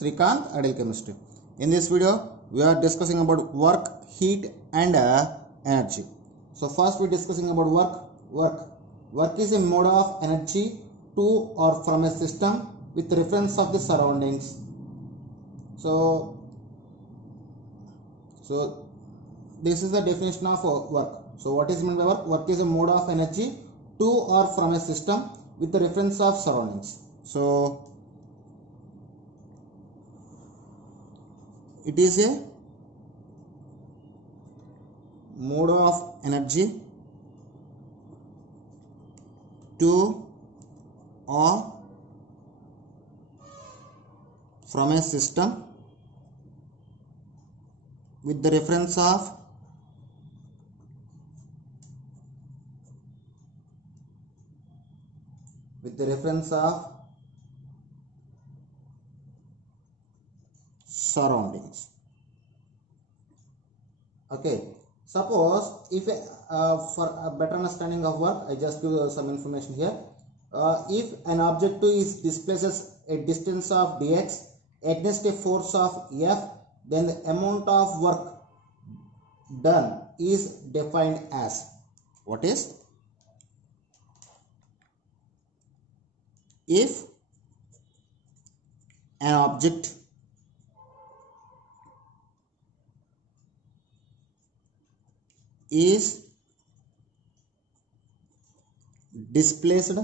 Srikanth, Ideal Chemistry. In this video, we are discussing about work, heat and energy. So first we are discussing about work. Work is a mode of energy to or from a system with reference of the surroundings. So this is the definition of work. So what is meant by work? Work is a mode of energy to or from a system with the reference of surroundings. So it is a mode of energy to or from a system with the reference of surroundings. Okay, suppose if for a better understanding of work, I just give some information here. If an object is displaces a distance of dx against a force of F, then the amount of work done is defined as what is? If an object is displaced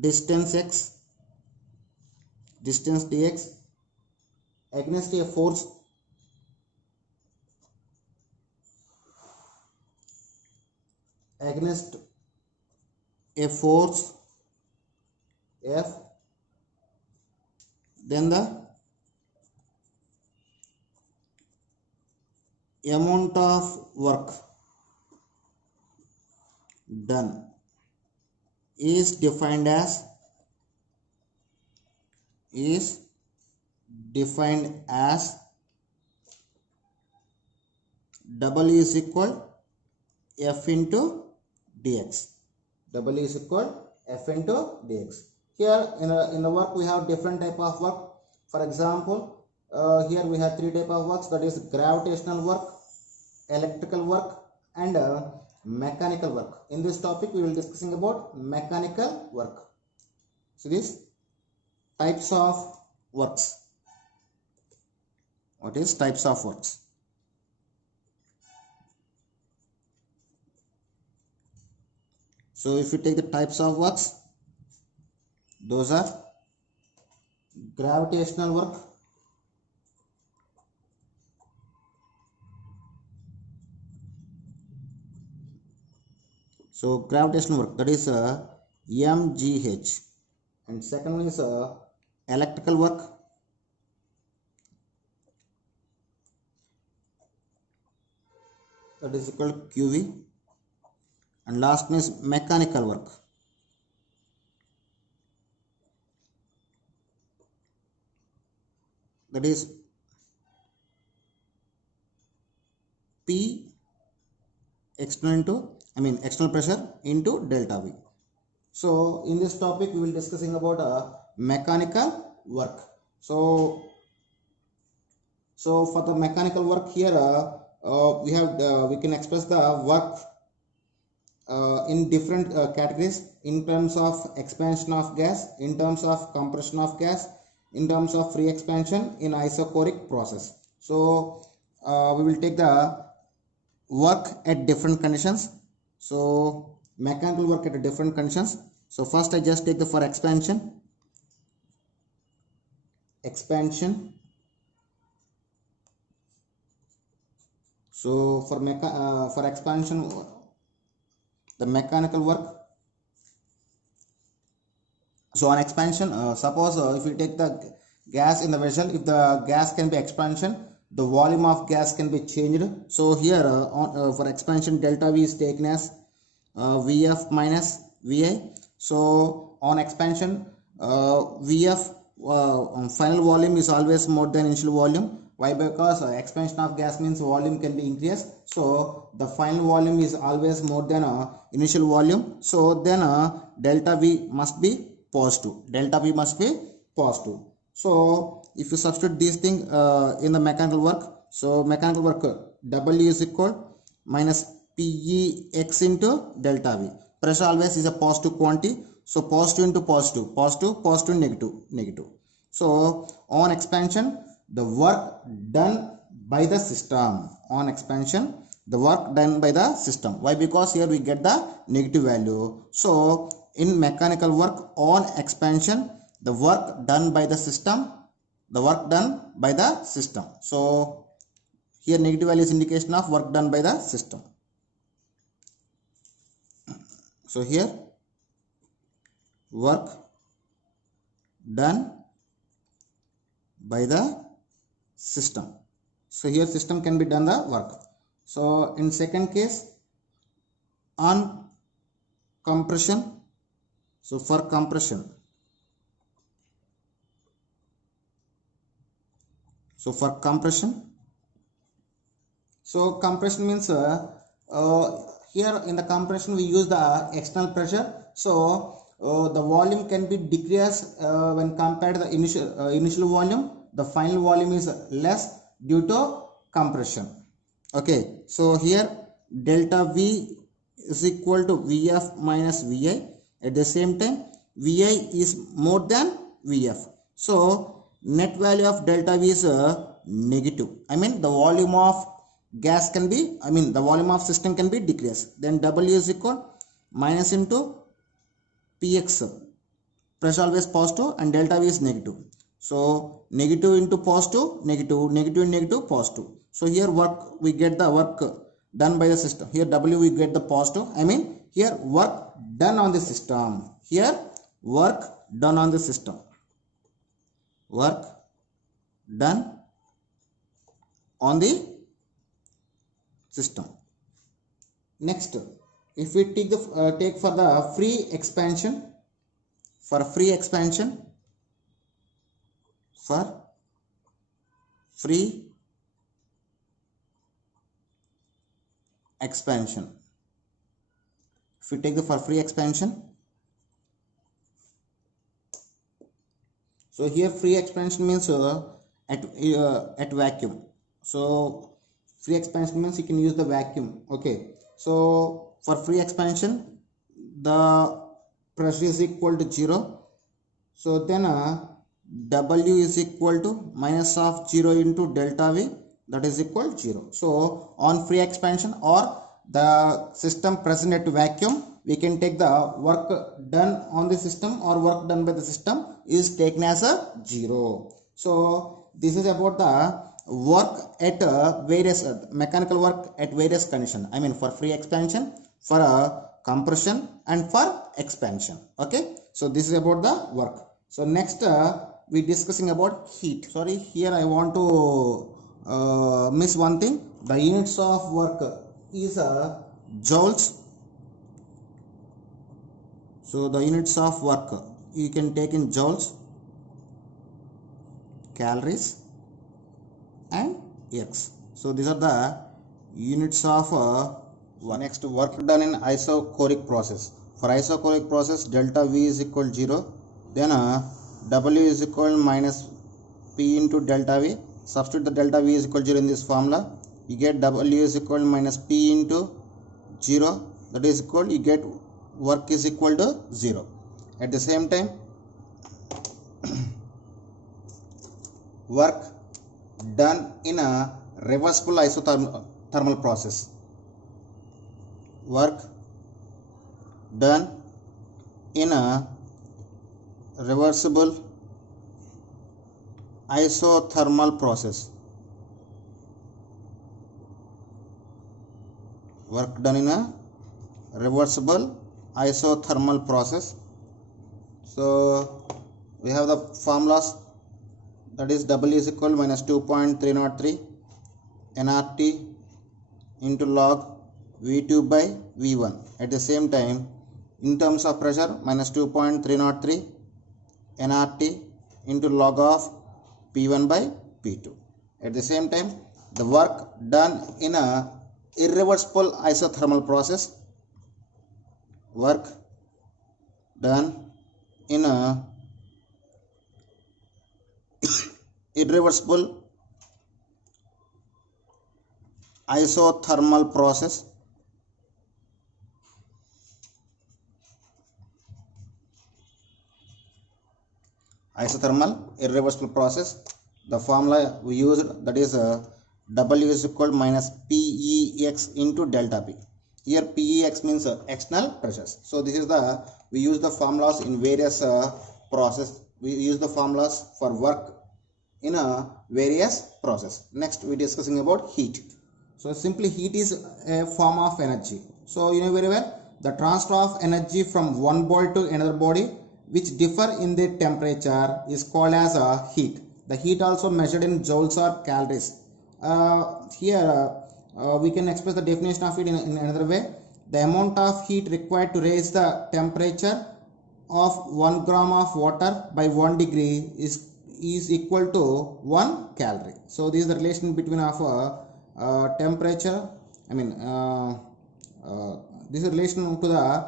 distance dx against a force F, then the amount of work done is defined as W is equal F into dx. W is equal F into dx. Here in the work we have different type of work. For example, here we have three type of works, that is gravitational work, electrical work and mechanical work. In this topic we will discussing about mechanical work. So these types of works. What is types of works? So if you take the types of works, those are gravitational work, so gravitational work, that is mgh, and second one is electrical work, that is equal to qv, and last one is mechanical work, that is P external pressure into delta V. So in this topic we will discussing about mechanical work. So for the mechanical work here we can express the work in different categories in terms of expansion of gas, in terms of compression of gas, in terms of free expansion in isochoric process. So we will take the work at different conditions. So mechanical work at different conditions. So first I just take the for expansion. So for expansion, the mechanical work. So on expansion, suppose if you take the gas in the vessel, if the gas can be expansion, the volume of gas can be changed. So here for expansion, delta V is taken as Vf minus Vi. So on expansion, Vf final volume is always more than initial volume. Why? Because expansion of gas means volume can be increased. So the final volume is always more than initial volume. So then delta V must be positive. Delta V must be positive. So if you substitute these things in the mechanical work, so mechanical work W is equal minus PEX into delta V. Pressure always is a positive quantity, so positive into positive, positive, positive, negative, negative. So on expansion, the work done by the system. On expansion, the work done by the system. Why? Because here we get the negative value. So in mechanical work on expansion, the work done by the system, the work done by the system. So here negative value is indication of work done by the system. So here work done by the system. So here system can be done the work. So in second case, on compression, so for compression, so compression means here in the compression we use the external pressure. So the volume can be decreased when compared to the initial volume. The final volume is less due to compression. Okay, so here delta V is equal to Vf minus Vi. At the same time, Vi is more than Vf. So net value of delta V is negative. I mean the volume of gas can be, the volume of system can be decreased. Then W is equal minus into Px. Pressure always positive and delta V is negative. So negative into positive, negative, negative, negative, positive. So here work, we get the work done by the system. Here W we get the positive. Here work done on the system. Here work done on the system. Work done on the system. Next, if we take the take for the free expansion, if we take the for free expansion, so here free expansion means at vacuum. So free expansion means you can use the vacuum. Okay, so for free expansion the pressure is equal to 0. So then W is equal to minus of 0 into delta V, that is equal to 0. So on free expansion or the system present at vacuum, we can take the work done on the system or work done by the system is taken as a 0. So this is about the work at various mechanical work at various conditions. For free expansion, for compression and for expansion. Okay, so this is about the work. So next we discussing about heat. Sorry, here I want to miss one thing. The units of work is joules. So the units of work you can take in joules, calories and X. So these are the units of work. Next, work done in isochoric process. For isochoric process, delta V is equal to 0. Then W is equal minus P into delta V. Substitute the delta V is equal to 0 in this formula. You get W is equal minus P into 0. That is equal, you get work is equal to 0. At the same time, work done in a reversible isothermal process. Work done in a reversible isothermal process. Work done in a reversible isothermal process. So we have the formulas, that is W is equal minus 2.303 nRT into log V2 by V1. At the same time, in terms of pressure, minus 2.303 nRT into log of P1 by P2. At the same time, the work done in a irreversible isothermal process. Work done in a irreversible isothermal process. Isothermal irreversible process. The formula we used, that is W is equal minus PEX into delta P. Here PEX means external pressures. So this is the, we use the formulas in various process. We use the formulas for work in a various process. Next we discussing about heat. So simply heat is a form of energy. So you know very well, the transfer of energy from one body to another body which differ in their temperature is called as a heat. The heat also measured in joules or calories. We can express the definition of it in another way. The amount of heat required to raise the temperature of 1 gram of water by 1 degree is equal to 1 calorie. So this is the relation between of temperature. This is relation to the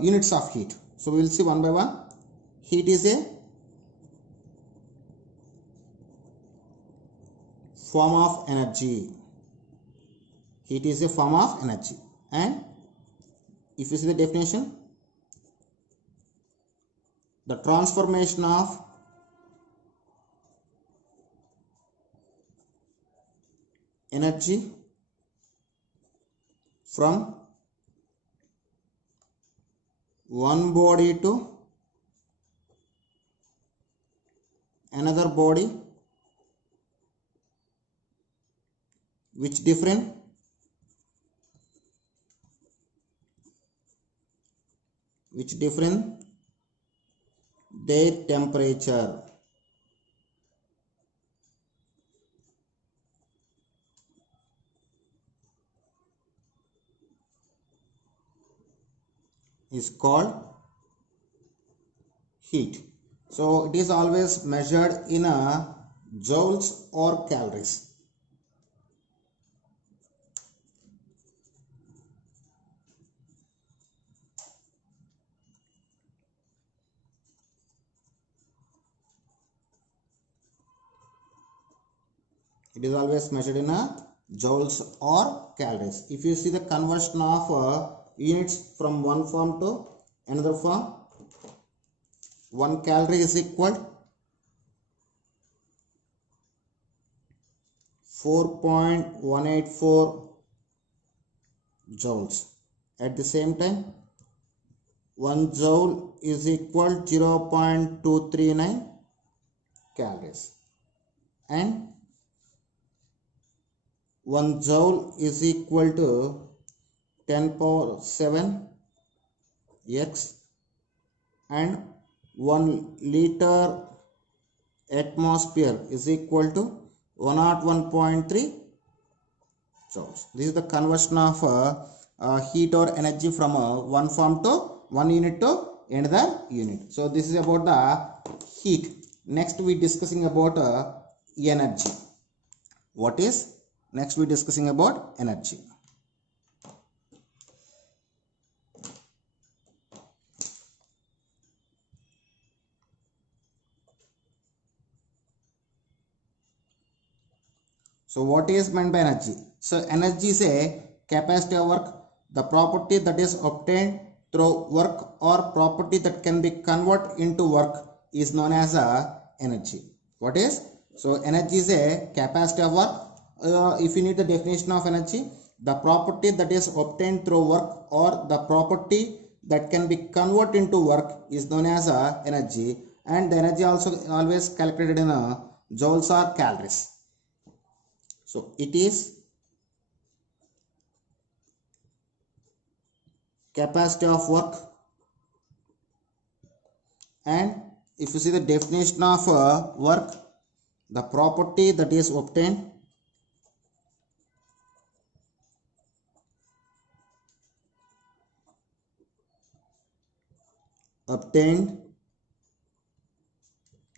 units of heat. So we will see one by one. Heat is a form of energy. Heat is a form of energy. And if you see the definition, the transformation of energy from one body to another body which different their temperature. Is called heat. So it is always measured in a joules or calories. It is always measured in a joules or calories. If you see the conversion of units from one form to another form, 1 calorie is equal 4.184 joules. At the same time, 1 joule is equal 0.239 calories, and 1 joule is equal to 10 power 7 x, and 1 liter atmosphere is equal to 101.3 joules. This is the conversion of heat or energy from one form to one unit to another unit. So this is about the heat. Next we discussing about energy. What is next we discussing about energy? So what is meant by energy? So energy is a capacity of work, the property that is obtained through work or property that can be converted into work is known as energy. What is? So energy is a capacity of work. If you need the definition of energy, the property that is obtained through work or the property that can be converted into work is known as energy, and the energy also always calculated in joules or calories. So it is capacity of work, and if you see the definition of work, the property that is obtained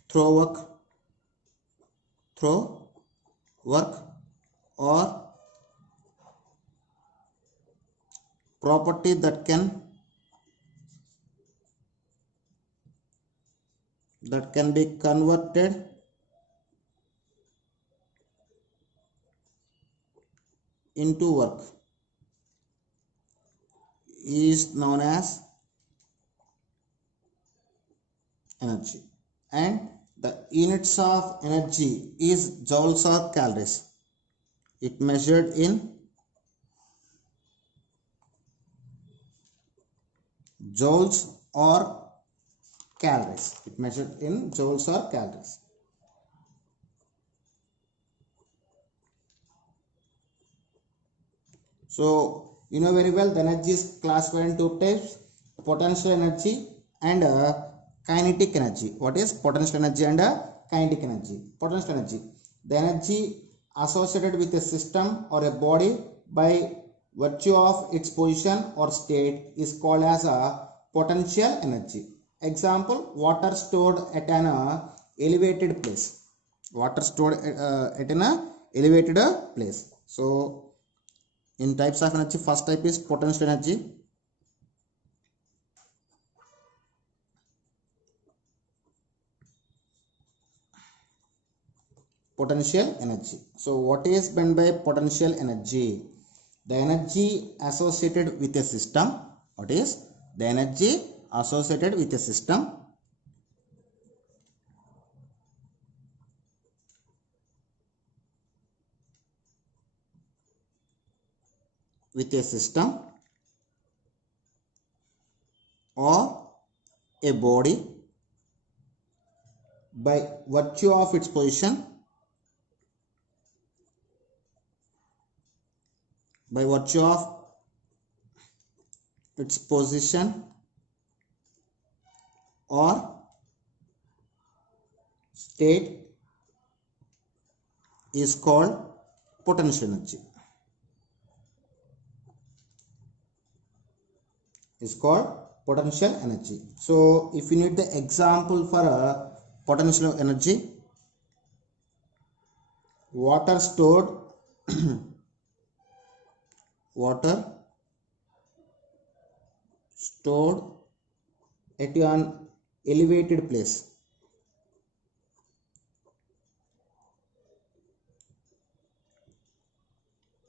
through work or property that can be converted into work is known as energy, and the units of energy is joules or calories. It measured in joules or calories. It measured in joules or calories. So you know very well the energy is classified in two types: potential energy and kinetic energy. What is potential energy and kinetic energy? Potential energy, the energy associated with a system or a body by virtue of its position or state is called as a potential energy. Example: water stored at an elevated place. Water stored at an elevated place. So in types of energy, first type is potential energy. Potential energy. So what is meant by potential energy? The energy associated with a system. What is the energy associated with a system or a body by virtue of its position, by virtue of its position or state is called potential energy. Is called potential energy. So if you need the example for a potential energy, water stored water stored at an elevated place.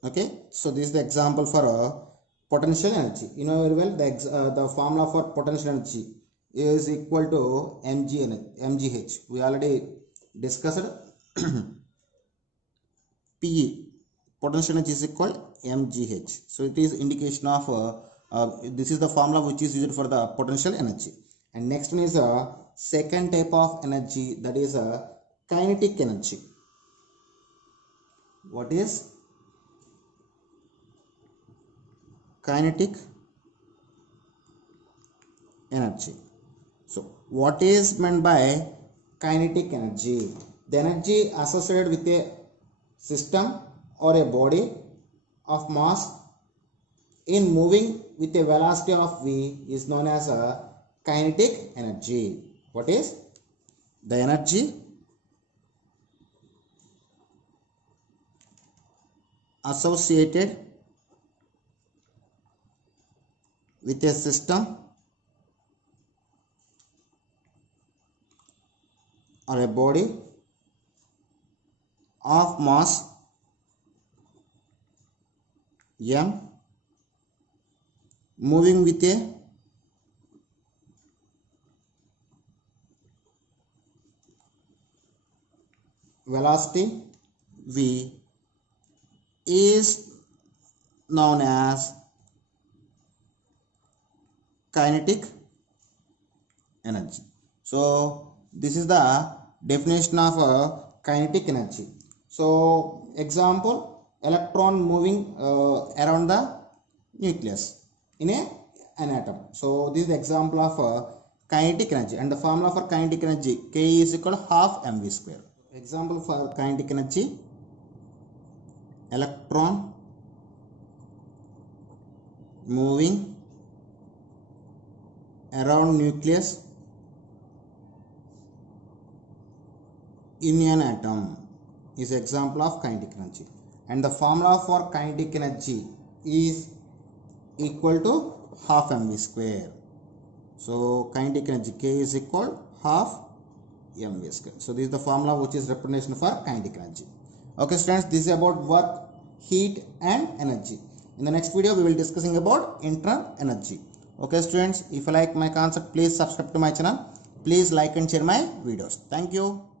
Okay, so this is the example for a potential energy. You know very well the formula for potential energy is equal to mgh. We already discussed PE. Potential energy is equal mgh. So it is indication of this is the formula which is used for the potential energy. And next one is a second type of energy, that is a kinetic energy. What is kinetic energy? So what is meant by kinetic energy? The energy associated with a system or a body of mass in moving with a velocity of v is known as a kinetic energy. What is the energy associated with a system or a body of mass m moving with a velocity v is known as kinetic energy. So this is the definition of kinetic energy. So example, electron moving around the nucleus in an atom. So this is the example of kinetic energy, and the formula for kinetic energy, K is equal to half mv square. Example for kinetic energy: electron moving around nucleus in an atom is example of kinetic energy, and the formula for kinetic energy is equal to half mv square. So kinetic energy, K is equal half mv square. So this is the formula which is representation for kinetic energy. Okay students, this is about work heat and energy. In the next video we will discussing about internal energy. Okay students, if you like my concept, please subscribe to my channel. Please like and share my videos. Thank you.